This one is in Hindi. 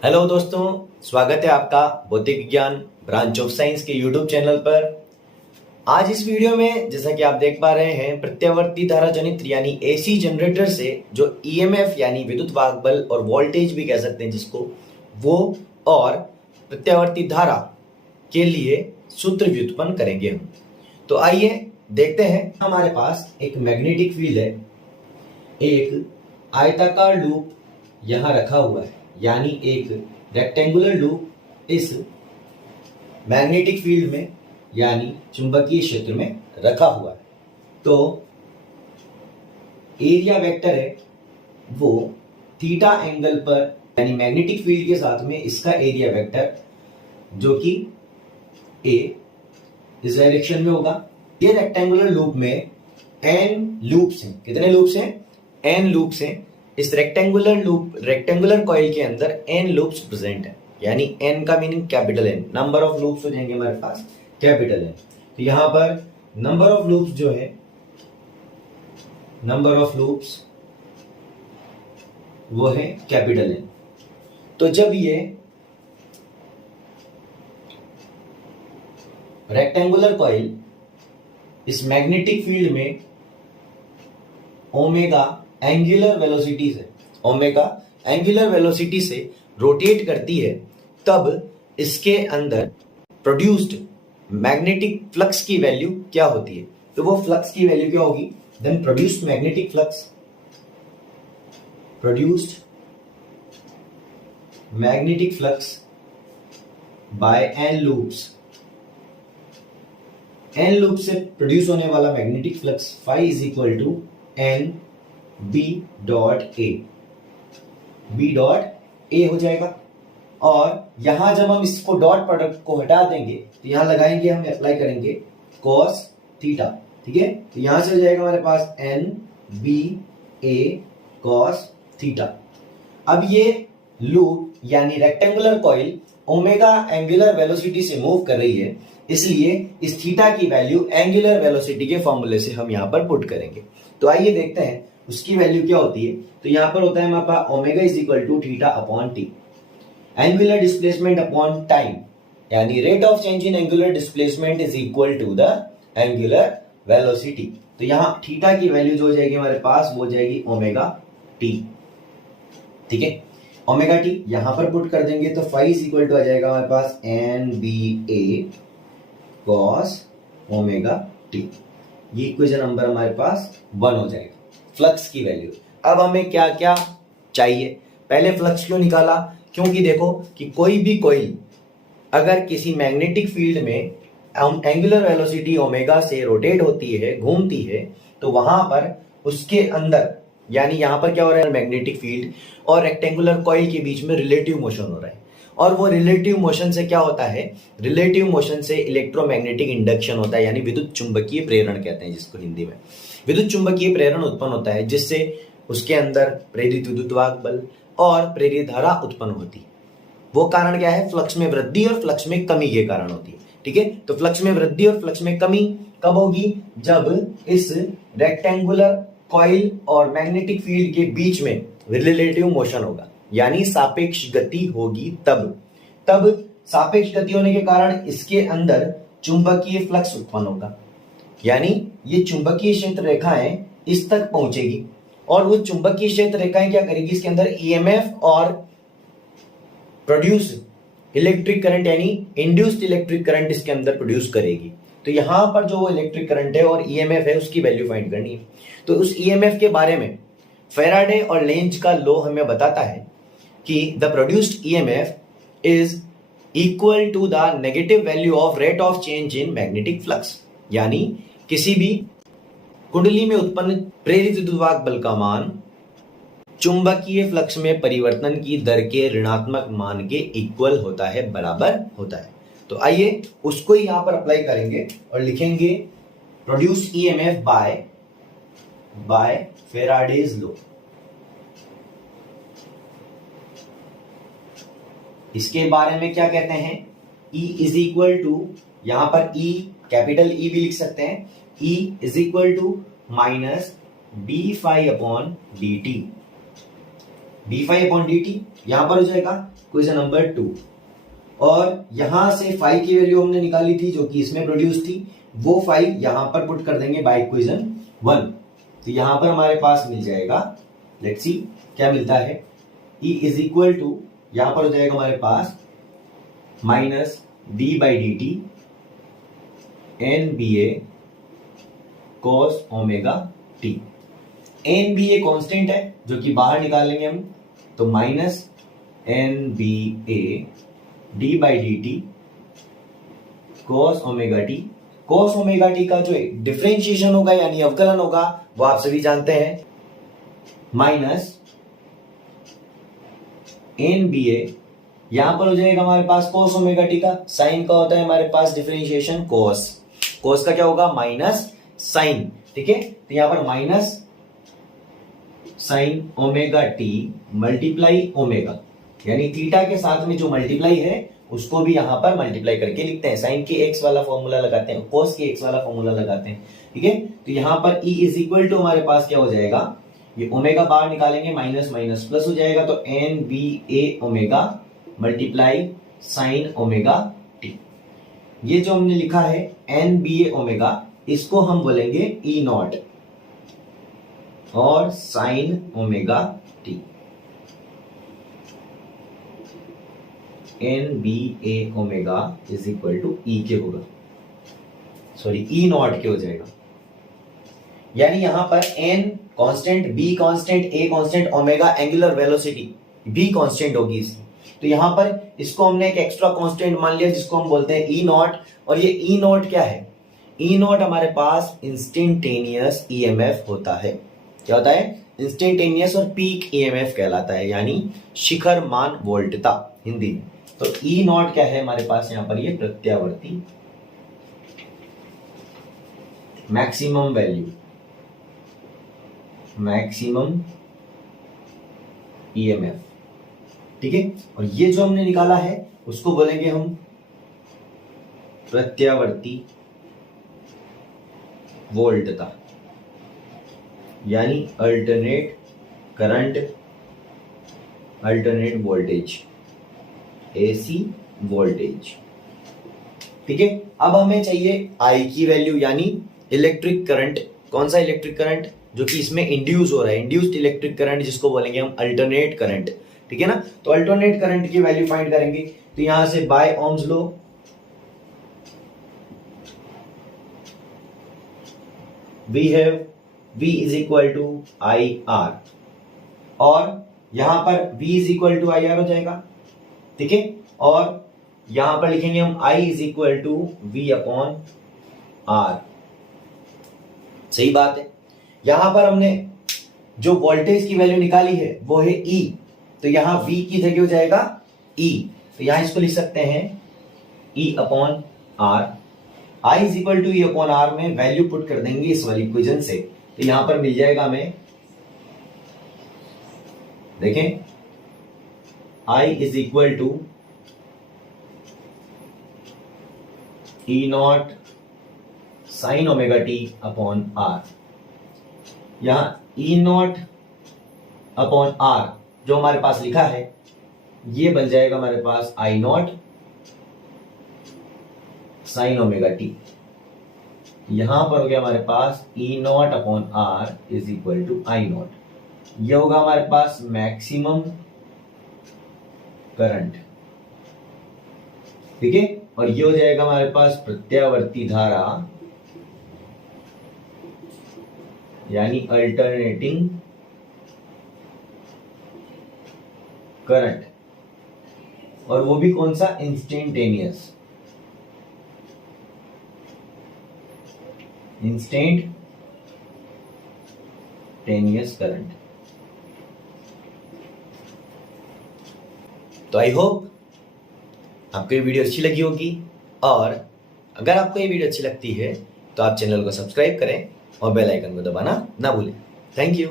हेलो दोस्तों, स्वागत है आपका भौतिक विज्ञान ब्रांच ऑफ साइंस के यूट्यूब चैनल पर। आज इस वीडियो में जैसा कि आप देख पा रहे हैं, प्रत्यावर्ती धारा जनित यानी एसी जनरेटर से जो ईएमएफ यानी विद्युत वाहक बल और वोल्टेज भी कह सकते हैं जिसको, वो और प्रत्यावर्ती धारा के लिए सूत्र व्युत्पन्न करेंगे हम। तो आइए देखते हैं। हमारे पास एक मैग्नेटिक फील्ड है, एक आयताकार लूप यहां रखा हुआ है, यानी एक रेक्टेंगुलर लूप इस मैग्नेटिक फील्ड में यानी चुंबकीय क्षेत्र में रखा हुआ है। तो एरिया वेक्टर है वो थीटा एंगल पर, यानी मैग्नेटिक फील्ड के साथ में इसका एरिया वेक्टर जो कि ए इस डायरेक्शन में होगा। ये रेक्टेंगुलर लूप में एन लूप्स हैं। कितने लूप्स हैं? एन लूप्स हैं। इस रेक्टेंगुलर कॉइल के अंदर एन लूप्स प्रेजेंट है, यानी एन का meaning capital N, number of loops हो जाएंगे हमारे पास कैपिटल एन। तो यहां पर नंबर ऑफ लूप्स जो है, नंबर ऑफ लूप्स वो है कैपिटल एन। तो जब ये रेक्टेंगुलर कॉइल इस मैग्नेटिक फील्ड में ओमेगा एंगुलर वेलोसिटी से रोटेट करती है, तब इसके अंदर प्रोड्यूस्ड मैग्नेटिक फ्लक्स की वैल्यू क्या होती है? तो वो फ्लक्स की वैल्यू क्या होगी? Then produced magnetic flux by N loops. N loop से प्रोड्यूस होने वाला magnetic flux phi is equal to N B dot A हो जाएगा। और यहां जब हम इसको डॉट प्रोडक्ट को हटा देंगे तो यहां लगाएंगे, हम अप्लाई करेंगे कॉस थीटा। ठीक है, तो यहां से हो जाएगा हमारे पास N B A cos theta. अब ये लूप यानी rectangular coil omega angular velocity से मूव कर रही है, इसलिए इस थीटा की वैल्यू एंगुलर वेलोसिटी के फॉर्मूले से हम यहां पर पुट करेंगे। तो आइए देखते हैं उसकी वैल्यू क्या होती है। तो यहां पर होता है हमारे पास omega is equal to theta upon T, angular displacement upon time, यानी rate of change in angular displacement is equal to the angular velocity. तो यहां थीटा की वैल्यू जो हो जाएगी हमारे पास, वो हो जाएगी ओमेगा टी। ठीक है, ओमेगा टी यहां पर पुट कर देंगे तो फाई इज इक्वल टू आ जाएगा हमारे पास N B A cos omega T. ये इक्वेशन नंबर हमारे पास 1 हो जाएगा फ्लक्स की वैल्यू। अब हमें क्या क्या चाहिए? पहले फ्लक्स क्यों निकाला? क्योंकि देखो कि कोई भी कॉइल अगर किसी मैग्नेटिक फील्ड में एंगुलर वेलोसिटी ओमेगा से रोटेट होती है, घूमती है, तो वहां पर उसके अंदर, यानी यहां पर क्या हो रहा है, मैग्नेटिक फील्ड और रेक्टेंगुलर कॉइल के बीच में रिलेटिव मोशन हो रहा है। और वो रिलेटिव मोशन से क्या होता है? रिलेटिव मोशन से इलेक्ट्रोमैग्नेटिक इंडक्शन होता है, यानी विद्युत चुंबकीय प्रेरण कहते हैं जिसको हिंदी में। विद्युत चुंबकीय प्रेरण उत्पन्न होता है जिससे उसके अंदर प्रेरित विद्युत वाहक बल और प्रेरित धारा उत्पन्न होती है। वो कारण क्या है? फ्लक्स में वृद्धि और फ्लक्स में कमी के कारण होती है। ठीक है, तो फ्लक्स में वृद्धि और फ्लक्स में कमी कब होगी? जब इस रेक्टेंगुलर कॉइल और मैग्नेटिक फील्ड के बीच में रिलेटिव मोशन होगा, यानी सापेक्ष गति होगी। तब सापेक्ष गति होने के कारण इसके अंदर चुंबकीय फ्लक्स उत्पन्न होगा, यानी ये चुंबकीय क्षेत्र रेखाएं इस तक पहुंचेगी और वो चुंबकीय क्षेत्र रेखाएं क्या करेगी? इसके अंदर ईएमएफ और प्रोड्यूस इलेक्ट्रिक करंट यानी इंड्यूस्ड इलेक्ट्रिक करंट इसके अंदर प्रोड्यूस करेगी। तो यहां पर जो इलेक्ट्रिक करंट है और ईएमएफ है उसकी वैल्यू फाइंड करनी है। तो उस ईएमएफ के बारे में फैराडे और लेंज का लॉ हमें बताता है कि the produced EMF is equal to the negative value of rate of change in magnetic flux, यानी किसी भी कुंडली में उत्पन्न प्रेरित विद्युत बल का मान चुंबकीय फ्लक्स में परिवर्तन की दर के ऋणात्मक मान के इक्वल होता है, बराबर होता है। तो आइए उसको ही यहां पर अप्लाई करेंगे और लिखेंगे produced EMF bye Faraday's law. इसके बारे में क्या कहते हैं? E इज इक्वल टू, यहां पर E कैपिटल E भी लिख सकते हैं, E is equal to minus d phi upon d t. D phi upon d t, यहां पर हो जाएगा इक्वेशन नंबर 2। और यहां से फाई की वैल्यू हमने निकाली थी जो कि इसमें प्रोड्यूस थी, वो फाई यहां पर पुट कर देंगे बाय इक्वेशन 1। तो यहां पर हमारे पास मिल जाएगा, लेट्स सी क्या मिलता है, E इज इक्वल टू, यहां पर हो जाएगा हमारे पास minus D by D T N B A cos omega T. N B A constant है जो कि बाहर निकालेंगे हम, तो minus N B A D by D T cos omega T. Cos omega T का जो डिफरेंशिएशन होगा यानी अवकलन होगा वो आप सभी जानते हैं, माइनस एन बी ए, यहां पर हो जाएगा हमारे पास कॉस ओमेगा टी का, साइन का होता है हमारे पास डिफरेंशिएशन कॉस, कॉस का क्या होगा माइनस साइन, ठीक है। तो यहां पर minus sign omega T multiply omega, यानी थीटा के साथ में जो मल्टीप्लाई है उसको भी यहां पर मल्टीप्लाई करके लिखते हैं, साइन के एक्स वाला फॉर्मूला लगाते हैं, कॉस के एक्स वाला फॉर्मूला लगाते हैं, ठीक है। तो यहां पर E इज इक्वल टू हमारे पास क्या हो जाएगा, ये ओमेगा बाहर निकालेंगे, माइनस माइनस प्लस हो जाएगा, तो N B A omega multiply sine omega T. ये जो हमने लिखा है एन बी ए ओमेगा, इसको हम बोलेंगे ई नॉट और sine omega T. N B A omega is equal to E के होगा, सॉरी ई नॉट के हो जाएगा, यानी यहां पर N constant, B constant, A constant, omega angular velocity B constant होगी इसकी। तो यहां पर इसको हमने एक एक्स्ट्रा कांस्टेंट मान लिया जिसको हम बोलते हैं ई नॉट। और ये ई नॉट क्या है, ई नॉट हमारे पास इंस्टेंटेनियस ईएमएफ होता है। क्या होता है, इंस्टेंटेनियस और पीक ईएमएफ कहलाता है, यानी शिखर मान वोल्टता हिंदी में। तो ई नॉट क्या है हमारे पास, यहां पर ये प्रत्यावर्ती मैक्सिमम वैल्यू, मैक्सिमम ईएमएफ, ठीक है। और ये जो हमने निकाला है उसको बोलेंगे हम प्रत्यावर्ती वोल्टता, यानी alternate current, alternate voltage, AC voltage, ठीक है। अब हमें चाहिए आई की वैल्यू, यानी इलेक्ट्रिक करंट। कौन सा इलेक्ट्रिक करंट, जो कि इसमें इंड्यूस हो रहा है, इंड्यूस्ड इलेक्ट्रिक करंट, जिसको बोलेंगे हम अल्टरनेट करंट, ठीक है ना। तो अल्टरनेट करंट की वैल्यू फाइंड करेंगे, तो यहां से by Ohm's law, we have V is equal to I R, और यहां पर V is equal to I R हो जाएगा, ठीक है। और यहां पर लिखेंगे हम I is equal to V upon R, सही बात है। यहां पर हमने जो वोल्टेज की वैल्यू निकाली है वो है E, तो यहां V की जगह हो जाएगा E, तो यहां इसको लिख सकते हैं E upon R. I is equal to E upon R में वैल्यू पुट कर देंगे इस वाली इक्वेशन से, तो यहां पर मिल जाएगा हमें, देखें I is equal to E naught sine omega t upon R. यहां ई नॉट अपॉन आर जो हमारे पास लिखा है ये बन जाएगा हमारे पास I naught sine omega T. यहां पर हो गया हमारे पास E naught upon R is equal to I naught. यह होगा हमारे पास मैक्सिमम करंट, ठीक है। और ये हो जाएगा हमारे पास प्रत्यावर्ती धारा, यानी अल्टरनेटिंग करंट, और वो भी कौन सा, इंस्टेंटेनियस, इंस्टेंटेनियस करंट। तो आई होप आपको ये वीडियो अच्छी लगी होगी, और अगर आपको ये वीडियो अच्छी लगती है तो आप चैनल को सब्सक्राइब करें और बेल आइकन को दबाना ना भूलें। Thank you.